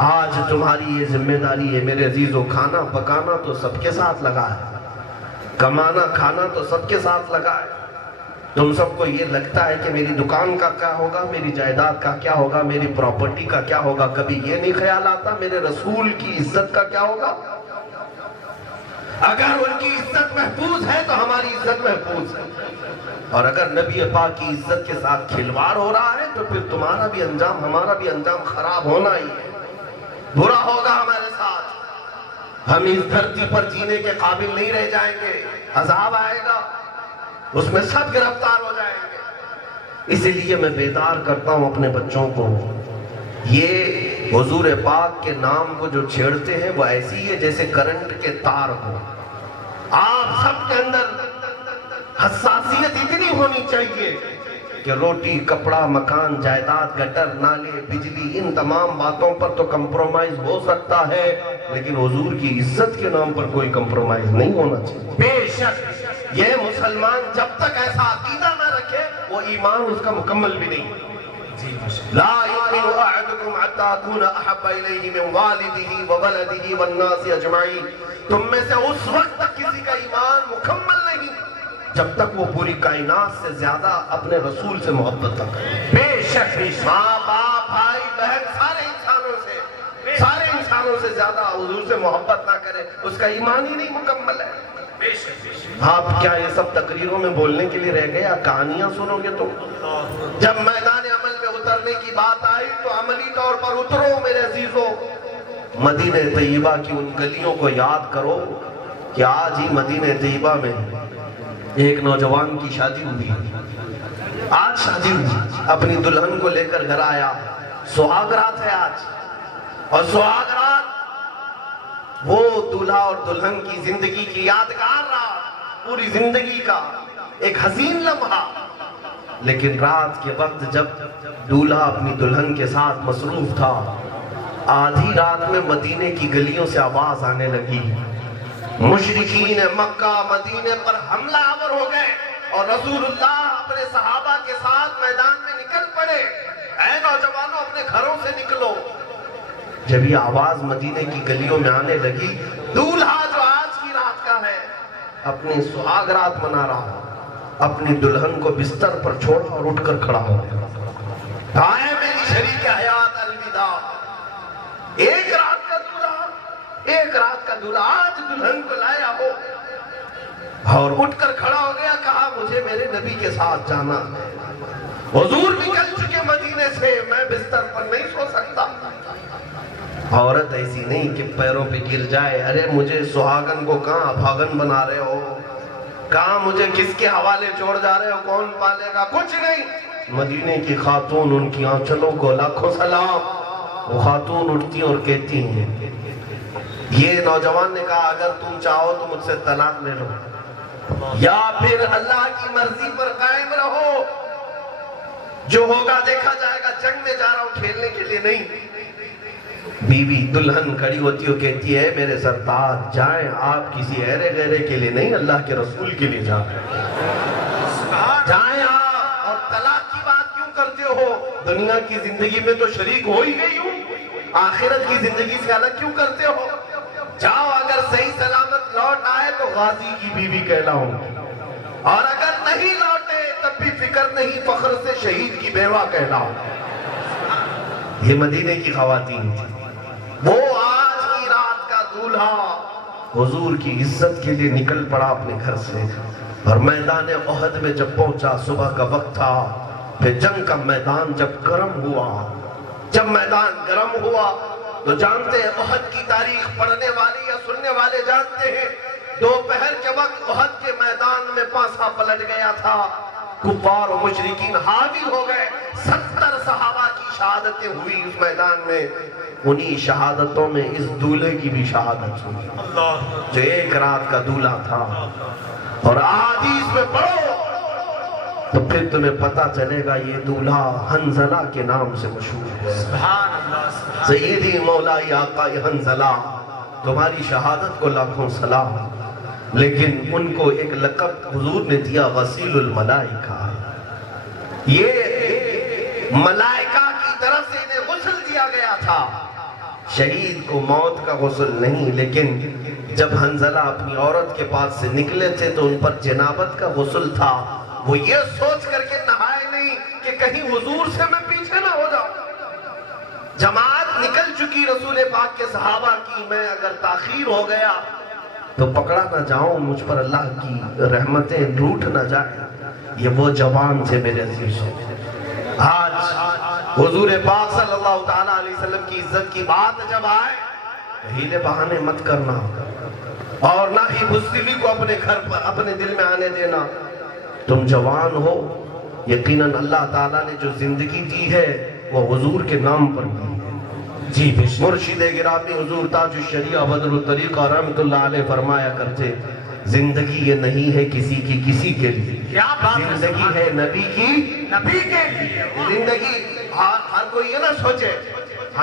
آج تمہاری یہ ذمہ داری ہے میرے عزیزو، کھانا پکانا تو سب کے ساتھ لگا ہے، کمانا کھانا تو سب کے ساتھ لگا ہے۔ تم سب کو یہ لگتا ہے کہ میری دکان کا کیا ہوگا، میری جائیداد کا کیا ہوگا، میری پراپرٹی کا کیا ہوگا، کبھی یہ نہیں خیال آتا میرے رسول کی عزت کا کیا ہوگا؟ اگر ان کی عزت محفوظ ہے تو ہماری عزت محفوظ ہے، اور اگر نبی پاک کی عزت کے ساتھ کھلواڑ ہو رہا ہے تو پھر تمہارا بھی انجام ہمارا بھی انجام خراب ہونا ہی ہے، برا ہوگا ہمارے ساتھ۔ ہم اس دھرتی پر جینے کے قابل نہیں رہ جائیں گے، عذاب آئے گا، اس میں سب گرفتار ہو جائیں گے۔ اسی لیے میں بیدار کرتا ہوں اپنے بچوں کو، یہ حضور پاک کے نام کو جو چھیڑتے ہیں وہ ایسی ہے جیسے کرنٹ کے تار ہو۔ آپ سب کے اندر حساسیت اتنی ہونی چاہیے کہ روٹی، کپڑا، مکان، جائیداد، گٹر، نالے، بجلی، ان تمام باتوں پر تو کمپرومائز ہو سکتا ہے، لیکن حضور کی عزت کے نام پر کوئی کمپرومائز نہیں ہونا چاہیے۔ بے شک یہ مسلمان جب تک ایسا عقیدہ نہ رکھے وہ ایمان اس کا مکمل بھی نہیں۔ لا یؤمن احدکم حتی اکون احب الیہ من والدہ وولدہ والناس اجمعین، تم میں سے اس وقت تک کسی کا ایمان مکمل نہیں جب تک وہ پوری کائنات سے زیادہ اپنے رسول سے محبت نہ کرے۔ بے شک ماں باپ بھائی بہن سارے انسانوں سے زیادہ حضور سے محبت نہ کرے، اس کا ایمان ہی نہیں مکمل ہے۔ آپ کیا یہ سب تقریروں میں بولنے کے لیے رہ گئے یا کہانیاں سنو گے؟ تو جب میدان عمل میں اترنے کی بات آئی تو عملی طور پر اترو میرے عزیزو۔ مدینہ طیبہ کی ان گلیوں کو یاد کرو کہ آج ہی مدینہ طیبہ میں ایک نوجوان کی شادی ہوئی، آج شادی ہوئی، اپنی دلہن کو لے کر گھر آیا، سہاگ رات ہے آج، اور سہاگ رات وہ دولہا اور دلہن کی زندگی کی یادگار رات، پوری زندگی کا ایک حسین لمحہ۔ لیکن رات کے وقت جب دولہا اپنی دلہن کے ساتھ مصروف تھا، آدھی رات میں مدینے کی گلیوں سے آواز آنے لگی، مشرکین مکہ مدینے پر حملہ آور ہو گئے، اور رسول اللہ اپنے صحابہ کے ساتھ میدان میں نکل پڑے، اے نوجوانوں اپنے گھروں سے نکلو۔ جب یہ آواز مدینے کی گلیوں میں آنے لگی، دولہا جو آج کی رات کا ہے اپنی سہاگ رات منا رہا، اپنی دلہن کو بستر پر چھوڑا اور اٹھ کر کھڑا ہو گیا، آئے میری شریک حیات الوداع۔ ایک رات کا دولہا آج دلہن کو لایا ہو اور اٹھ کر کھڑا ہو گیا، کہا مجھے میرے نبی کے ساتھ جانا ہے، حضور نکل چکے مدینے سے، میں بستر پر نہیں سو سکتا۔ عورت ایسی نہیں کہ پیروں پہ گر جائے، ارے مجھے سہاگن کو کہاں بھاگن بنا رہے ہو، کہاں مجھے کس کے حوالے چھوڑ جا رہے ہو، کون پالے گا، کچھ نہیں۔ مدینے کی خاتون ان کی آنچلوں کو لاکھوں سلام، وہ خاتون اٹھتی اور کہتی ہیں، یہ نوجوان نے کہا اگر تم چاہو تو مجھ سے طلاق لے لو، یا پھر اللہ کی مرضی پر قائم رہو، جو ہوگا دیکھا جائے گا، جنگ میں جا رہا ہوں کھیلنے کے لیے نہیں۔ بیوی دلہن کھڑی ہوتی ہو کہتی ہے میرے سرتاج جائیں، آپ کسی ایرے غیرے کے لیے نہیں اللہ کے رسول کے لیے جائیں آپ، اور طلاق کی بات کیوں کرتے ہو؟ دنیا کی زندگی میں تو شریک ہو ہی گئی ہوں، آخرت کی زندگی سے الگ کیوں کرتے ہو؟ جاؤ، اگر صحیح سلامت لوٹ آئے تو غازی کی بیوی کہلاؤں گی، اور اگر نہیں لوٹے تب بھی فکر نہیں، فخر سے شہید کی بیوہ کہلاؤں۔ یہ مدینے کی خواتین تھی، وہ آج کی رات کا دولہا حضور کی عزت کے لیے نکل پڑا اپنے گھر سے، اور میدان احد میں جب پہنچا، صبح کا وقت تھا، پھر جنگ کا میدان جب گرم ہوا، جب میدان گرم ہوا تو جانتے ہیں احد کی تاریخ پڑھنے والے یا سننے والے جانتے ہیں، دوپہر کے وقت احد کے میدان میں پانسا پلٹ گیا تھا، کفار و مشرکین حاضر ہو گئے، 70 صحابہ کی شہادتیں ہوئی اس میدان میں، انہی شہادتوں میں اس دولہے کی بھی شہادت ہوئی جو ایک رات کا دولہا تھا۔ اور حدیث میں پڑھو تو پھر تمہیں پتا چلے گا یہ دولہا حنظلہ کے نام سے مشہور ہے۔ سیدی مولائی آقا حنظلہ، تمہاری شہادت کو لاکھوں سلام، لیکن ان کو ایک لقب حضور نے دیا غسیل الملائکہ، یہ ملائکہ کی طرف سے انہیں غسل دیا گیا تھا، شہید کو موت کا غسل نہیں، لیکن جب حنظلہ اپنی عورت کے پاس سے نکلے تھے تو ان پر جنابت کا غسل تھا. وہ یہ سوچ کر کے نہائے نہیں کہ کہیں حضور سے میں پیچھے نہ ہو جاؤں. جماعت نکل چکی رسول پاک کے صحابہ کی، میں اگر تاخیر ہو گیا تو پکڑا نہ جاؤں، مجھ پر اللہ کی رحمتیں لوٹ نہ جائیں. یہ وہ جوان تھے میرے عزیز. آج حضور پاک صلی اللہ تعالیٰ علیہ وسلم کی عزت کی بات جب آئے، ہیلے بہانے مت کرنا اور نہ ہی بزدلی کو اپنے گھر پر اپنے دل میں آنے دینا. تم جوان ہو، یقیناً اللہ تعالیٰ نے جو زندگی دی ہے وہ حضور کے نام پر دی ہے. جی مرشد گرامی حضور تاج الشریعہ بدر الطریقہ رحمت اللہ علیہ فرمایا کرتے، زندگی یہ نہیں ہے کسی کی کسی کے لیے، زندگی ہے نبی کی نبی کے لیے. زندگی ہر کوئی یہ نہ سوچے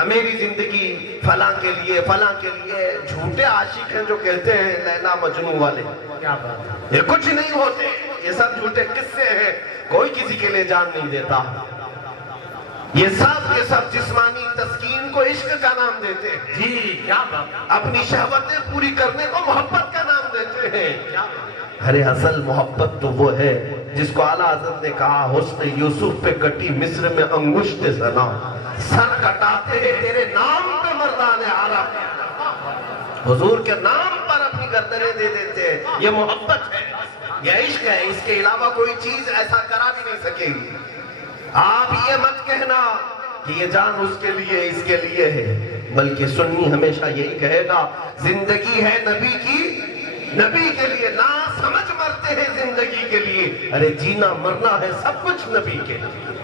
میری زندگی فلاں کے لیے فلاں کے لیے. جھوٹے عاشق ہیں جو کہتے ہیں لیلا مجنوں والے، یہ کچھ نہیں ہوتے، یہ سب جھوٹے قصے ہیں. کوئی کسی کے لیے جان نہیں دیتا. یہ سب جسمانی تسکین کو عشق کا نام دیتے ہیں. جی کیا بات. اپنی شہوتیں پوری کرنے کو محبت کا نام دیتے ہیں. ارے اصل محبت تو وہ ہے جس کو اعلیٰ حضرت نے کہا، حسن یوسف پہ کٹی مصر میں انگشت ثنا، سر کٹاتے ہیں تیرے نام پہ مردان عرب. حضور کے نام پر اپنی گردنیں دے دیتے ہیں. یہ محبت ہے، یہ عشق ہے. اس کے علاوہ کوئی چیز ایسا کرا بھی نہیں سکے گی. آپ یہ مت کہنا کہ یہ جان اس کے لیے اس کے لیے ہے، بلکہ سنی ہمیشہ یہی کہے گا زندگی ہے نبی کی نبی کے لیے. نا سمجھ مرتے ہیں زندگی کے لیے، ارے جینا مرنا ہے سب کچھ نبی کے لیے.